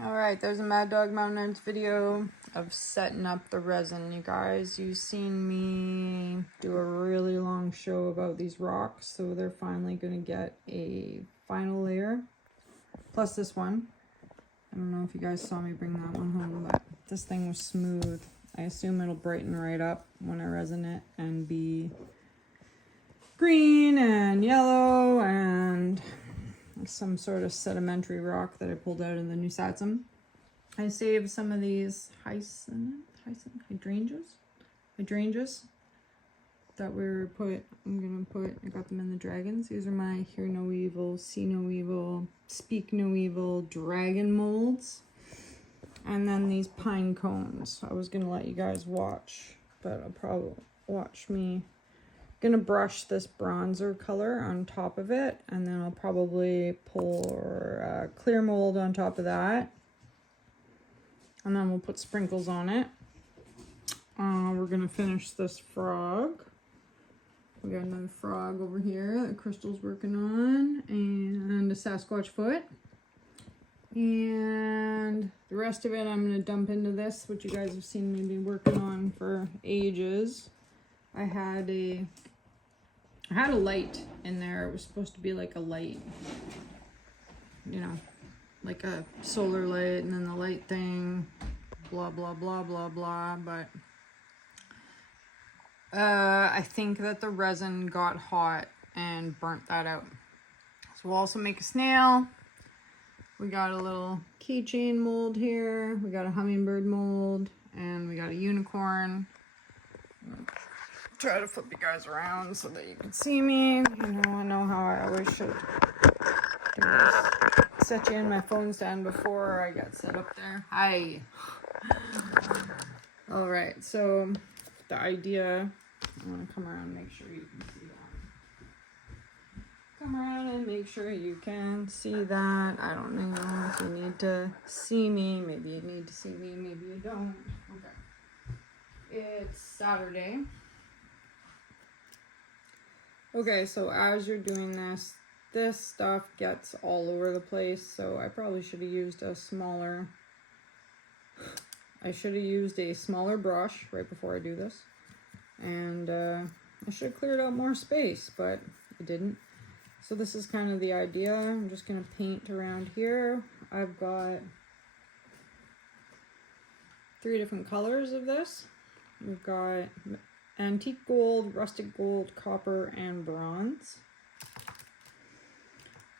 Alright, there's a Mad Dog Mountain Arts video of setting up the resin, you guys. You've seen me do a really long show about these rocks, so they're finally going to get a final layer. Plus this one. I don't know if you guys saw me bring that one home, but this thing was smooth. I assume it'll brighten right up when I resin it and be green and yellow and some sort of sedimentary rock that I pulled out in the new satsum. I saved some of these hydrangeas that I got them in the dragons. These are my Hear No Evil, See No Evil, Speak No Evil dragon molds. And then these pine cones. I was gonna let you guys watch, but I'll probably watch me. Gonna brush this bronzer color on top of it, and then I'll probably pour clear mold on top of that, and then we'll put sprinkles on it. We're gonna finish this frog. We got another frog over here that Crystal's working on, and a Sasquatch foot, and the rest of it I'm gonna dump into this, which you guys have seen me be working on for ages. I had a light in there. It was supposed to be like a light, you know, like a solar light, and then the light thing, blah, blah, blah, blah, blah. But I think that the resin got hot and burnt that out. So we'll also make a snail. We got a little keychain mold here. We got a hummingbird mold, and we got a unicorn. Try to flip you guys around so that you can see me. I know how I always should do this. Set you in my phone stand before I got set up there. Hi. Alright, so the idea, I want to come around and make sure you can see that. Come around and make sure you can see that. I don't know if you need to see me. Maybe you need to see me, maybe you don't. Okay. It's Saturday. Okay, so as you're doing this, this stuff gets all over the place, so I probably should have used a smaller brush right before I do this. And I should have cleared out more space, but I didn't. So this is kind of the idea. I'm just going to paint around here. I've got 3 different colors of this. We've got antique gold, rustic gold, copper, and bronze.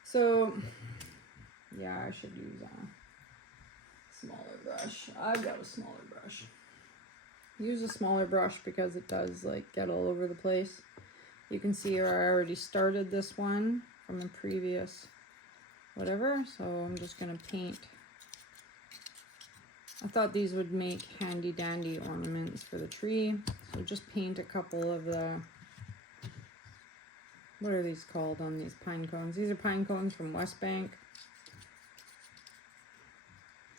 So, yeah, I should use a smaller brush. I've got a smaller brush. Use a smaller brush because it does like get all over the place. You can see where I already started this one from the previous whatever. So I'm just gonna paint. I thought these would make handy dandy ornaments for the tree. So just paint a couple of the, what are these called on these pine cones? These are pine cones from West Bank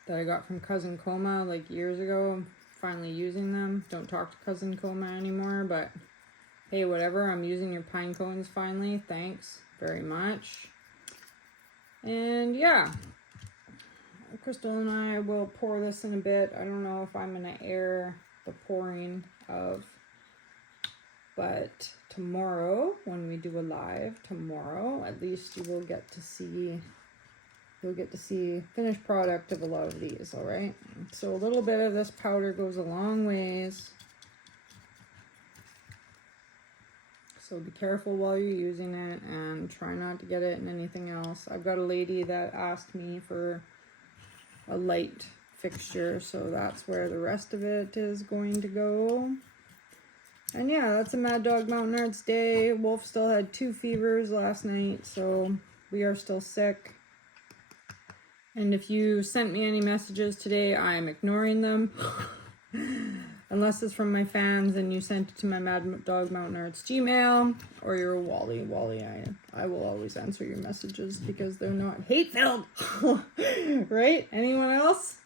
that I got from Cousin Coma like years ago. I'm finally using them. Don't talk to Cousin Coma anymore, but hey, whatever. I'm using your pine cones finally. Thanks very much. And yeah. Crystal and I will pour this in a bit. I don't know if I'm going to air the pouring of, but tomorrow, when we do a live tomorrow, at least you will get to see, finished product of a lot of these, all right? So a little bit of this powder goes a long ways. So be careful while you're using it and try not to get it in anything else. I've got a lady that asked me for a light fixture, so that's where the rest of it is going to go. And yeah, that's a Mad Dog Mountain Arts day. Wolf still had 2 fevers last night, so we are still sick. And if you sent me any messages today, I'm ignoring them. Unless it's from my fans and you sent it to my Mad Dog Mountain Arts Gmail, or you're a Wally. I will always answer your messages because they're not hate-filled. Right? Anyone else?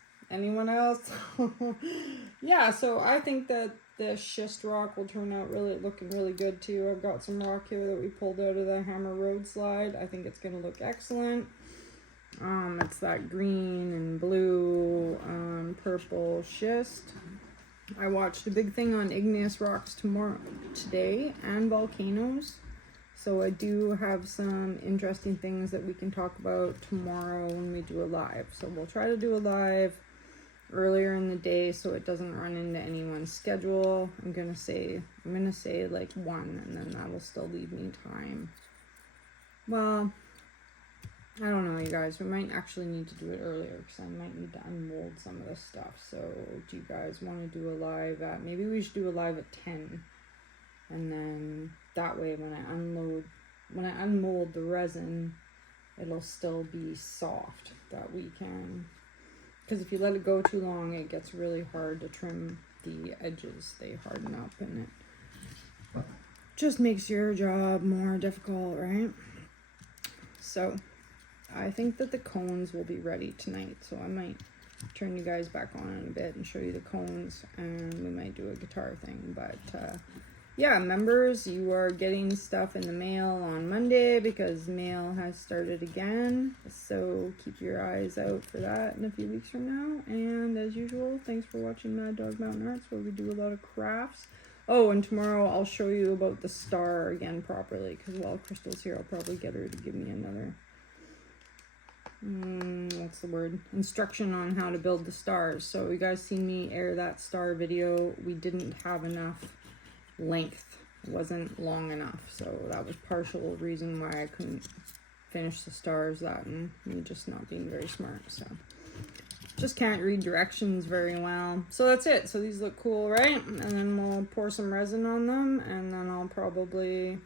Yeah, so I think that the schist rock will turn out looking really good too. I've got some rock here that we pulled out of the Hammer Road slide. I think it's going to look excellent. It's that green and blue, purple schist. I watched a big thing on igneous rocks today, and volcanoes. So I do have some interesting things that we can talk about tomorrow when we do a live. So we'll try to do a live earlier in the day so it doesn't run into anyone's schedule. I'm gonna say like 1, and then that will still leave me time. Well, I don't know, you guys. We might actually need to do it earlier because I might need to unmold some of this stuff. So do you guys want to do a live at, maybe we should do a live at 10, and then that way when I unmold the resin, it'll still be soft, that we can, because if you let it go too long, it gets really hard to trim the edges. They harden up and it just makes your job more difficult, right? So I think that the cones will be ready tonight, so I might turn you guys back on in a bit and show you the cones, and we might do a guitar thing. But yeah, members, you are getting stuff in the mail on Monday because mail has started again, so keep your eyes out for that in a few weeks from now. And as usual, thanks for watching Mad Dog Mountain Arts, where we do a lot of crafts. Oh, and tomorrow I'll show you about the star again properly, because while Crystal's here, I'll probably get her to give me another what's the word, instruction on how to build the stars. So you guys seen me air that star video. We didn't have enough length, it wasn't long enough, so that was partial reason why I couldn't finish the stars. That and me just not being very smart, so just can't read directions very well. So that's it. So these look cool, right? And then we'll pour some resin on them, and then I'll probably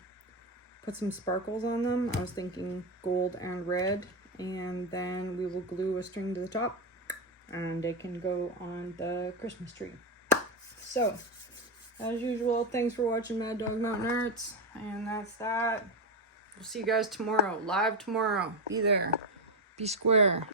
put some sparkles on them. I was thinking gold and red, and then we will glue a string to the top, and it can go on the Christmas tree. So, as usual, thanks for watching Mad Dog Mountain Arts, and that's that. We'll see you guys tomorrow, live tomorrow. Be there. Be square.